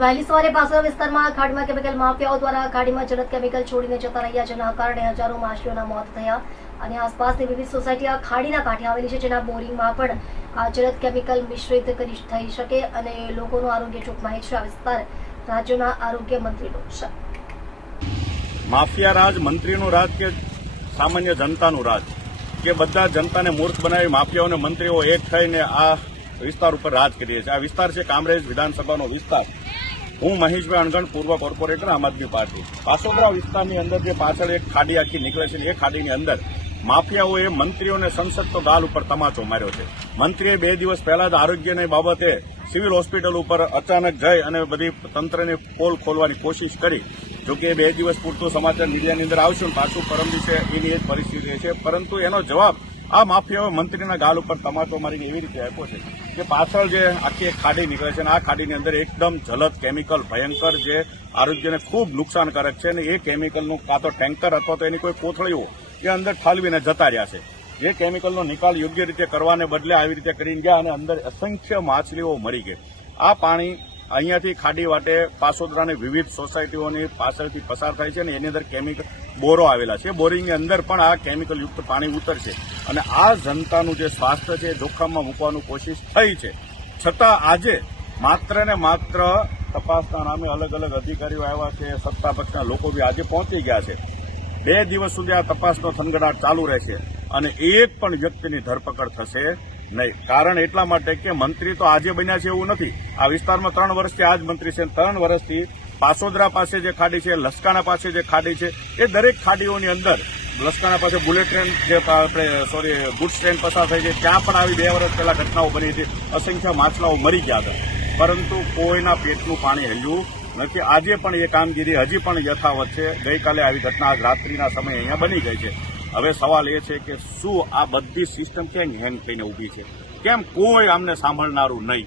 વહેલી સવારે પાસોરા વિસ્તારમાં ખાડીમાં કેમિકલ માફિયાઓ દ્વારા ખાડીમાં જલદ કેમિકલ છોડીને જતા રહ્યા, જેના કારણે હજારો માછલીઓના મોત થયા અને આસપાસની વિવિધ સોસાયટી આ ખાડીના કાંઠે આવેલી છે, જેના બોરિંગમાં પણ આ જલદ કેમિકલ મિશ્રિત થઈ શકે અને લોકોનું આરોગ્ય જોખમાય છે. આ વિસ્તાર રાજ્યના આરોગ્ય મંત્રીનો છે. માફિયા રાજ મંત્રીનું રાજ કે સામાન્ય જનતાનું રાજ કે બધા જનતાને મૂર્ખ બનાવી માફિયાઓને મંત્રીઓ એક થઈને આ વિસ્તાર ઉપર રાજ કરીએ છીએ. આ વિસ્તાર છે કામરેજ વિધાનસભાનો વિસ્તાર. હું મહેશભાઈ અણગણ, પૂર્વ કોર્પોરેટર, આમ આદમી પાર્ટી. પાસોદરા વિસ્તારની અંદર જે પાછળ એક ખાડી આખી નીકળે છે, એ ખાડીની અંદર માફિયાઓએ મંત્રીઓને સંસદ તો ગાલ ઉપર તમાચો માર્યો છે. મંત્રીએ 2 દિવસ પહેલા જ આરોગ્યની બાબતે સિવિલ હોસ્પિટલ ઉપર અચાનક જઈ અને બધી તંત્રની પોલ ખોલવાની કોશિશ કરી. જોકે 2 દિવસ પૂરતું સમાચાર મીડિયાની અંદર આવશે, પાછું પરમ દિવસે એની એ જ પરિસ્થિતિ છે. પરંતુ એનો જવાબ આ માફિયાઓએ મંત્રીના ગાલ ઉપર તમાચો મારીને એવી રીતે આપ્યો છે કે પાછળ જે આખી એક ખાડી નીકળે છે, અને આ ખાડીની અંદર એકદમ જલદ કેમિકલ ભયંકર જે આરોગ્યને ખૂબ નુકસાનકારક છે, અને એ કેમિકલનું કાં તો ટેન્કર અથવા તો એની કોઈ કોથળીઓ એ અંદર ઠાલવીને જતા રહ્યા છે. જે કેમિકલનો નિકાલ યોગ્ય રીતે કરવાને બદલે આવી રીતે કરીને ગયા અને અંદર અસંખ્ય માછલીઓ મરી ગઈ. આ પાણી અહીંયાથી ખાડી વાટે પાસોદરાની વિવિધ સોસાયટીઓની પાછળથી પસાર થાય છે, અને એની અંદર કેમિકલ બોરો આવેલા છે. બોરિંગની અંદર પણ આ કેમિકલયુક્ત પાણી ઉતરશે અને આ જનતાનું જે સ્વાસ્થ્ય છે એ જોખમમાં મૂકવાનું કોશિશ થઈ છે. છતાં આજે માત્ર ને માત્ર તપાસના નામે અલગ અલગ અધિકારીઓ આવ્યા છે, સત્તા પક્ષના લોકો બી આજે પહોંચી ગયા છે. 2 દિવસ સુધી આ તપાસનો થનગડાટ ચાલુ રહેશે અને એક પણ વ્યક્તિની ધરપકડ થશે નહીં. કારણ એટલા માટે કે મંત્રી તો આજે બન્યા છે એવું નથી. આ વિસ્તારમાં 3 વર્ષથી આ જ મંત્રી છે. 3 વર્ષથી પાસોદરા પાસે જે ખાડી છે, લસકાણા પાસે જે ખાડી છે, એ દરેક ખાડીઓની અંદર લસકાણા પાસે બુલેટ ટ્રેન જે ગુડ્સ ટ્રેન પસાર થઈ છે, ત્યાં પણ આવી 2 વર્ષ પહેલા ઘટનાઓ બની હતી. અસંખ્ય માછલાઓ મરી ગયા હતા, પરંતુ કોઈના પેટનું પાણી હલ્યું નથી. આજે પણ એ કામગીરી હજી પણ યથાવત છે. ગઈકાલે આવી ઘટના રાત્રિના સમયે અહીંયા બની ગઈ છે. હવે સવાલ એ છે કે શું આ બધી સિસ્ટમ કેમ હેંગ થઈને ઊભી છે? કેમ કોઈ આમને સાંભળનારું નહીં?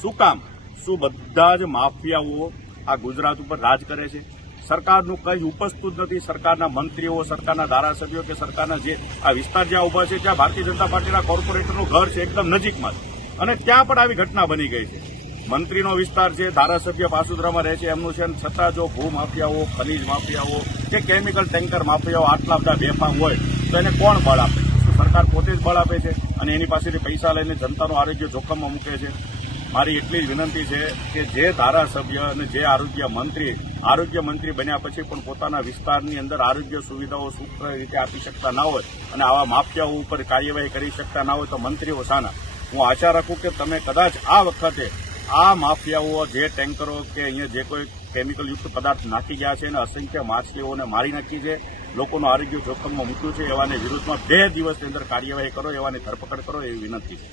શું કામ? શું બધા જ માફિયાઓ આ ગુજરાત ઉપર રાજ કરે છે? સરકારનું કંઈ ઉપજતું જ નથી. સરકારના મંત્રીઓ, સરકારના ધારાસભ્યો કે સરકારના જે આ વિસ્તાર જ્યાં ઉભા છે, ત્યાં ભારતીય જનતા પાર્ટીના કોર્પોરેટરનું ઘર છે એકદમ નજીકમાં જ, અને ત્યાં પણ આવી ઘટના બની ગઈ છે. મંત્રીનો વિસ્તાર છે, ધારાસભ્ય પાસોદરામાં રહે છે એમનું છે, છતાં જો ભૂ માફિયાઓ, ખનીજ માફિયાઓ કે કેમિકલ ટેન્કર માફિયાઓ આટલા બધા બેફામ હોય તો એને કોણ બળ આપે? સરકાર પોતે જ બળ આપે છે અને એની પાસેથી પૈસા લઈને જનતાનું આરોગ્ય જોખમમાં મૂકે છે. મારી એટલી જ વિનંતી છે કે જે ધારાસભ્ય અને જે આરોગ્ય મંત્રી બન્યા પછી પણ પોતાના વિસ્તારની અંદર આરોગ્ય સુવિધાઓ સુપ્ર રીતે આપી શકતા ના હોય અને આવા માફિયાઓ ઉપર કાર્યવાહી કરી શકતા ના હોય તો મંત્રીઓ શાના? હું આશા રાખું કે તમે કદાચ આ વખતે આ માફિયાઓ જે ટેન્કરો કે અહીંયા જે કોઈ કેમિકલયુક્ત પદાર્થ નાખી ગયા છે અને અસંખ્ય માછલીઓને મારી નાખી છે, લોકોનું આરોગ્ય જોખમમાં મૂક્યું છે, એવાને વિરુદ્ધમાં 2 દિવસની અંદર કાર્યવાહી કરો, એવાની ધરપકડ કરો એવી વિનંતી છે.